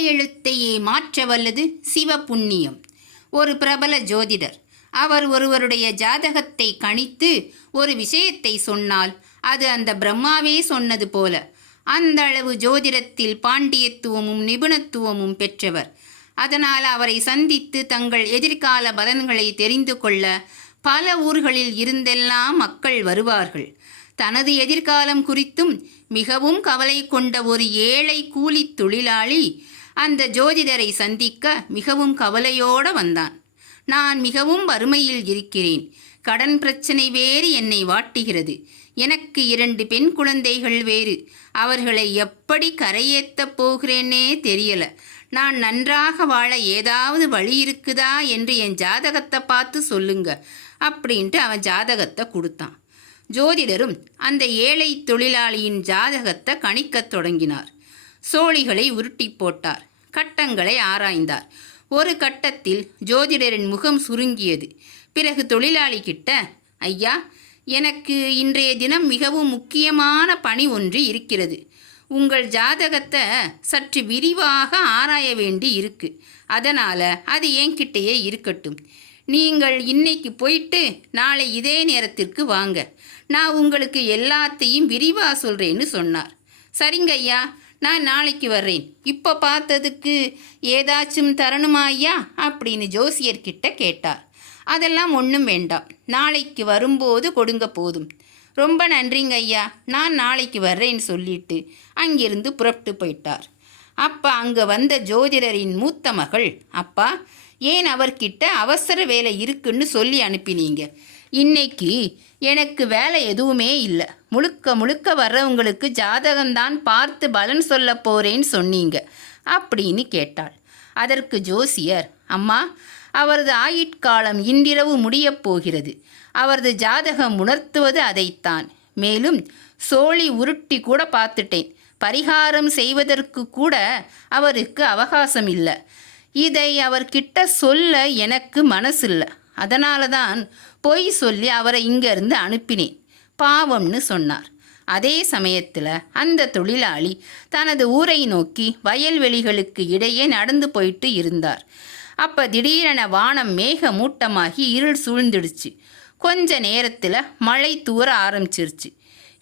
தலையெழுத்தையே மாற்ற வல்லது சிவபுண்ணியம். ஒரு பிரபல ஜோதிடர் அவர் ஒருவருடைய ஜாதகத்தை கணித்து ஒரு விஷயத்தை சொன்னால் அது அந்த பிரம்மாவே சொன்னது போல. அந்த அளவு ஜோதிடத்தில் பாண்டியத்துவமும் நிபுணத்துவமும் பெற்றவர். அதனால் அவரை சந்தித்து தங்கள் எதிர்கால பலன்களை தெரிந்து கொள்ள பல ஊர்களில் இருந்தெல்லாம் மக்கள் வருவார்கள். தனது எதிர்காலம் குறித்தும் மிகவும் கவலை கொண்ட ஒரு ஏழை கூலித் தொழிலாளி அந்த ஜோதிடரை சந்திக்க மிகவும் கவலையோடு வந்தான். நான் மிகவும் வறுமையில் இருக்கிறேன். கடன் பிரச்சனை வேறு என்னை வாட்டுகிறது. எனக்கு இரண்டு பெண் குழந்தைகள் வேறு. அவர்களை எப்படி கரையேற்றப் போகிறேனே தெரியல. நான் நன்றாக வாழ ஏதாவது வழி இருக்குதா என்று என் ஜாதகத்தை பார்த்து சொல்லுங்க அப்படின்ட்டு அவன் ஜாதகத்தை கொடுத்தான். ஜோதிடரும் அந்த ஏழை தொழிலாளியின் ஜாதகத்தை கணிக்கத் தொடங்கினார். சோழிகளை உருட்டி போட்டார். கட்டங்களை ஆராய்ந்தார். ஒரு கட்டத்தில் ஜோதிடரின் முகம் சுருங்கியது. பிறகு தொழிலாளி கிட்ட ஐயா எனக்கு இன்றைய தினம் மிகவும் முக்கியமான பணி ஒன்று இருக்கிறது. உங்கள் ஜாதகத்தை சற்று விரிவாக ஆராய வேண்டி இருக்கு. அதனால் அது என்கிட்டயே இருக்கட்டும். நீங்கள் இன்னைக்கு போயிட்டு நாளை இதே நேரத்திற்கு வாங்க. நான் உங்களுக்கு எல்லாத்தையும் விரிவாக சொல்கிறேன்னு சொன்னார். சரிங்க ஐயா. நான் நாளைக்கு வர்றேன். இப்போ பார்த்ததுக்கு ஏதாச்சும் தரணுமா ஐயா? அப்படின்னு ஜோசியர்கிட்ட கேட்டார். அதெல்லாம் ஒன்றும் வேண்டாம். நாளைக்கு வரும்போது கொடுங்க போதும். ரொம்ப நன்றிங்க ஐயா. நான் நாளைக்கு வர்றேன்னு சொல்லிட்டு அங்கிருந்து புறப்பட்டு போயிட்டார். அப்பா அங்கே வந்த ஜோதிடரின் மூத்த மகள் அப்பா ஏன் அவர்கிட்ட அவசர வேலை இருக்குன்னு சொல்லி அனுப்பினீங்க? இன்னைக்கு எனக்கு வேலை எதுவுமே இல்லை. முழுக்க முழுக்க வர்றவங்களுக்கு ஜாதகம்தான் பார்த்து பலன் சொல்ல போறேன்னு சொன்னீங்க. அப்படின்னு கேட்டாள். அதற்கு ஜோசியர் அம்மா அவரது ஆயுட்காலம் இன்றிரவு முடியப் போகிறது. அவரது ஜாதகம் உணர்த்துவது அதைத்தான். மேலும் சோழி உருட்டி கூட பார்த்துட்டேன். பரிகாரம் செய்வதற்கு கூட அவருக்கு அவகாசம் இல்லை. இதை அவர்கிட்ட சொல்ல எனக்கு மனசில்லை. அதனால தான் பொய் சொல்லி அவரை இங்கேருந்து அனுப்பினேன் பாவம்னு சொன்னார். அதே சமயத்தில் அந்த தொழிலாளி தனது ஊரை நோக்கி வயல்வெளிகளுக்கு இடையே நடந்து போயிட்டு இருந்தார். அப்போ திடீரென வானம் மேக மூட்டமாகி இருள் சூழ்ந்துடுச்சு. கொஞ்ச நேரத்தில் மழை தூர ஆரம்பிச்சிருச்சு.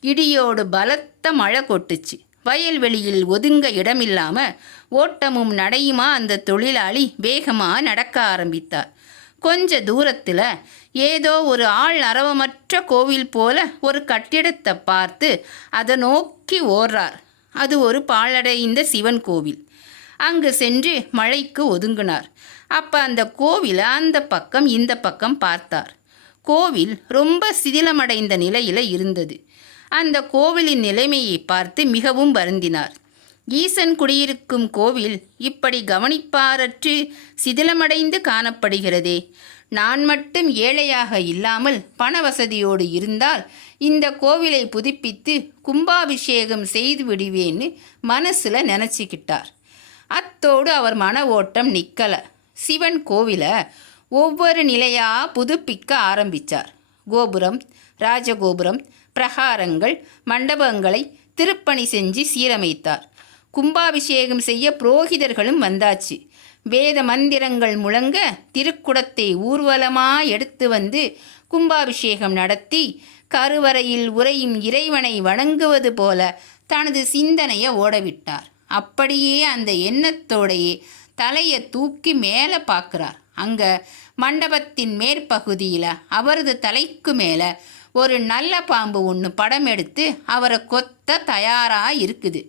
இடியோடு பலத்த மழை கொட்டுச்சு. வயல்வெளியில் ஒதுங்க இடமில்லாமல் ஓட்டமும் நடையுமா அந்த தொழிலாளி வேகமாக நடக்க ஆரம்பித்தார். கொஞ்ச தூரத்தில் ஏதோ ஒரு ஆள் அரவமற்ற கோவில் போல ஒரு கட்டிடத்தை பார்த்து அதை நோக்கி ஓடுறார். அது ஒரு பாழடைந்த சிவன் கோவில். அங்கு சென்று மழைக்கு ஒதுங்கினார். அப்போ அந்த கோவிலை அந்த பக்கம் இந்த பக்கம் பார்த்தார். கோவில் ரொம்ப சிதிலமடைந்த நிலையில் இருந்தது. அந்த கோவிலின் நிலைமையை பார்த்து மிகவும் வருந்தினார். ஈசன் குடியிருக்கும் கோவில் இப்படி கவனிப்பாரற்று சிதிலமடைந்து காணப்படுகிறதே. நான் மட்டும் ஏழையாக இல்லாமல் பண வசதியோடு இருந்தால் இந்த கோவிலை புதுப்பித்து கும்பாபிஷேகம் செய்து விடுவேன்னு மனசில் நினச்சிக்கிட்டார். அத்தோடு அவர் மன ஓட்டம் நிற்கல சிவன் கோவிலை ஒவ்வொரு நிலையாக புதுப்பிக்க ஆரம்பித்தார் கோபுரம் ராஜகோபுரம் பிரகாரங்கள் மண்டபங்களை திருப்பணி செஞ்சு சீரமைத்தார். கும்பாபிஷேகம் செய்ய புரோகிதர்களும் வந்தாச்சு. வேத மந்திரங்கள் முழங்க திருக்குடத்தை ஊர்வலமாக எடுத்து வந்து கும்பாபிஷேகம் நடத்தி கருவறையில் உறையும் இறைவனை வணங்குவது போல தனது சிந்தனையை ஓடவிட்டார். அப்படியே அந்த எண்ணத்தோடையே தலையை தூக்கி மேலே பார்க்குறார் அங்கே மண்டபத்தின் மேற்பகுதியில் அவரது தலைக்கு மேலே ஒரு நல்ல பாம்பு ஒன்று படம் எடுத்து அவரை கொத்த தயாராக இருக்குது.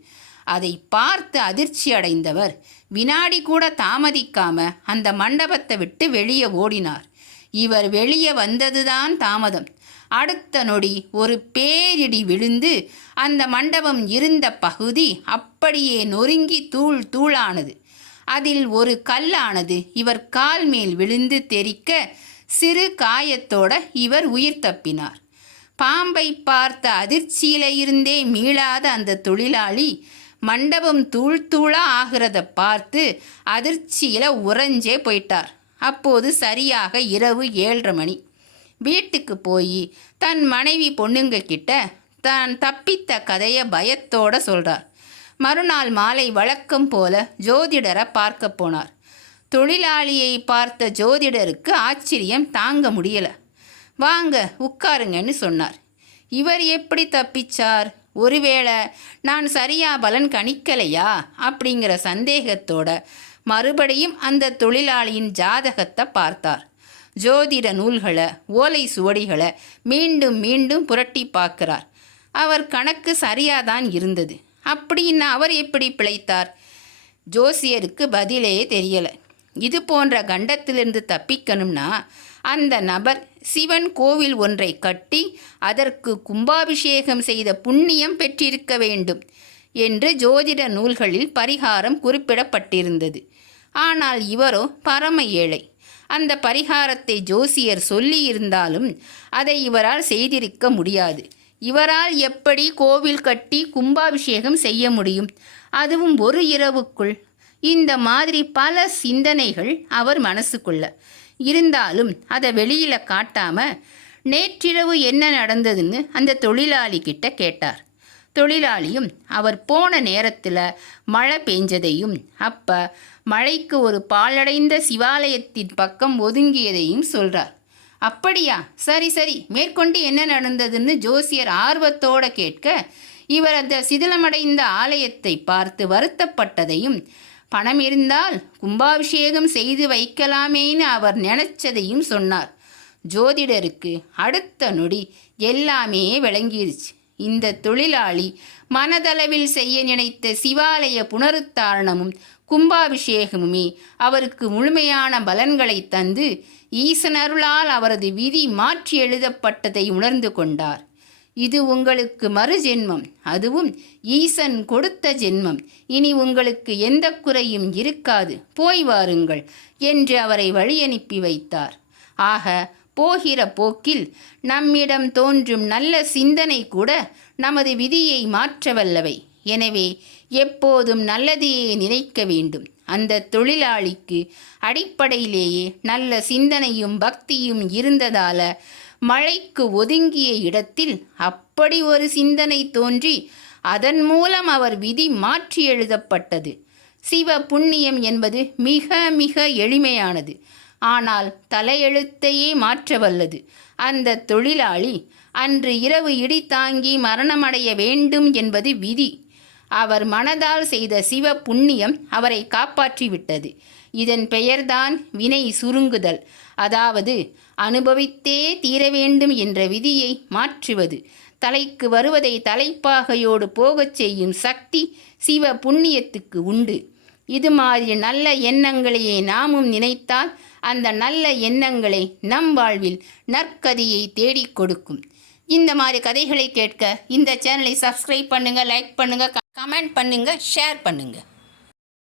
அதை பார்த்து அதிர்ச்சி அடைந்தவர். வினாடி கூட தாமதிக்காம அந்த மண்டபத்தை விட்டு வெளியே ஓடினார். இவர் வெளியே வந்ததுதான் தாமதம். அடுத்த நொடி ஒரு பேரிடி விழுந்து அந்த மண்டபம் இருந்த பகுதி அப்படியே நொறுங்கி தூள் தூளானது. அதில் ஒரு கல்லானது இவர் கால் மேல் விழுந்து தெறிக்க சிறு காயத்தோட இவர் உயிர் தப்பினார். பாம்பை பார்த்த அதிர்ச்சியில இருந்தே மீளாத அந்த தொழிலாளி மண்டபம் தூள் தூளாக ஆகிறத பார்த்து அதிர்ச்சியில் உறைஞ்சே போயிட்டார். அப்போது சரியாக இரவு ஏழரை மணி. வீட்டுக்கு போய் தன் மனைவி பொண்ணுங்க கிட்ட தான் தப்பித்த கதையை பயத்தோட சொல்கிறார் மறுநாள் மாலை வழக்கம் போல ஜோதிடரை பார்க்க போனார். தொழிலாளியை பார்த்த ஜோதிடருக்கு ஆச்சரியம் தாங்க முடியலை. வாங்க உட்காருங்கன்னு சொன்னார். இவர் எப்படி தப்பிச்சார்? ஒருவேளை நான் சரியா பலன் கணிக்கலையா? அப்படிங்கிற சந்தேகத்தோட மறுபடியும் அந்த தொழிலாளியின் ஜாதகத்தை பார்த்தார். ஜோதிட நூல்களை ஓலை சுவடிகளை மீண்டும் மீண்டும் புரட்டி பார்க்கிறார். அவர் கணக்கு சரியாதான் இருந்தது. அப்படின்னு அவர் எப்படி பிழைத்தார்? ஜோசியருக்கு பதிலே தெரியலை. இது போன்ற கண்டத்திலிருந்து தப்பிக்கணும்னா அந்த நபர் சிவன் கோவில் ஒன்றை கட்டி அதற்கு கும்பாபிஷேகம் செய்த புண்ணியம் பெற்றிருக்க வேண்டும் என்று ஜோதிட நூல்களில் பரிகாரம் குறிப்பிடப்பட்டிருந்தது. ஆனால் இவரோ பரம ஏழை. அந்த பரிகாரத்தை ஜோசியர் சொல்லியிருந்தாலும் அதை இவரால் செய்திருக்க முடியாது. இவரால் எப்படி கோவில் கட்டி கும்பாபிஷேகம் செய்ய முடியும்? அதுவும் ஒரு இரவுக்குள். இந்த மாதிரி பல சிந்தனைகள் அவர் மனசுக்குள்ள. இருந்தாலும் அதை வெளியில் காட்டாமல் நேற்றிரவு என்ன நடந்ததுன்னு அந்த தொழிலாளி கிட்ட கேட்டார். தொழிலாளியும் அவர் போன நேரத்தில் மழை பெஞ்சதையும் அப்போ மழைக்கு ஒரு பாழடைந்த சிவாலயத்தின் பக்கம் ஒதுங்கியதையும் சொல்கிறார் அப்படியா? சரி சரி. மேற்கொண்டு என்ன நடந்ததுன்னு ஜோசியர் ஆர்வத்தோட கேட்க இவர் அந்த சிதிலமடைந்த ஆலயத்தை பார்த்து வருத்தப்பட்டதையும் பணம் இருந்தால் கும்பாபிஷேகம் செய்து வைக்கலாமேன்னு அவர் நினைச்சதையும் சொன்னார். ஜோதிடருக்கு அடுத்த நொடி எல்லாமே விளங்கிருச்சு. இந்த தொழிலாளி மனதளவில் செய்ய நினைத்த சிவாலய புனருத்தாரணமும் கும்பாபிஷேகமுமே அவருக்கு முழுமையான பலன்களை தந்து ஈசனருளால் அவரது விதி மாற்றி எழுதப்பட்டதை உணர்ந்து கொண்டார். இது உங்களுக்கு மறு ஜென்மம் அதுவும் ஈசன் கொடுத்த ஜென்மம். இனி உங்களுக்கு எந்த குறையும் இருக்காது போய் வாருங்கள் என்று அவரை வழியனுப்பி வைத்தார். ஆக போகிற போக்கில் நம்மிடம் தோன்றும் நல்ல சிந்தனை கூட நமது விதியை மாற்றவல்லவை. எனவே எப்போதும் நல்லதையே நினைக்க வேண்டும். அந்த தொழிலாளிக்கு அடிப்படையிலேயே நல்ல சிந்தனையும் பக்தியும் இருந்ததால மழைக்கு ஒதுங்கிய இடத்தில் அப்படி ஒரு சிந்தனை தோன்றி அதன் மூலம் அவர் விதி மாற்றி எழுதப்பட்டது. சிவ புண்ணியம் என்பது மிக மிக எளிமையானது. ஆனால் தலையெழுத்தையே மாற்றவல்லது. அந்த தொழிலாளி அன்று இரவு இடி தாங்கி மரணமடைய வேண்டும் என்பது விதி. அவர் மனதால் செய்த சிவ புண்ணியம் அவரை காப்பாற்றிவிட்டது. இதன் பெயர்தான் வினை சுருங்குதல். அதாவது அனுபவித்தே தீர வேண்டும் என்ற விதியை மாற்றுவது. தலைக்கு வருவதை தலைப்பாகையோடு போகச் செய்யும் சக்தி சிவ புண்ணியத்துக்கு உண்டு. இது மாதிரி நல்ல எண்ணங்களையே நாமும் நினைத்தால் அந்த நல்ல எண்ணங்களை நம் வாழ்வில் நற்கதியை தேடிக் கொடுக்கும். இந்த மாதிரி கதைகளை கேட்க இந்த சேனலை சப்ஸ்கிரைப் பண்ணுங்கள் லைக் பண்ணுங்கள் கமெண்ட் பண்ணுங்கள் ஷேர் பண்ணுங்கள்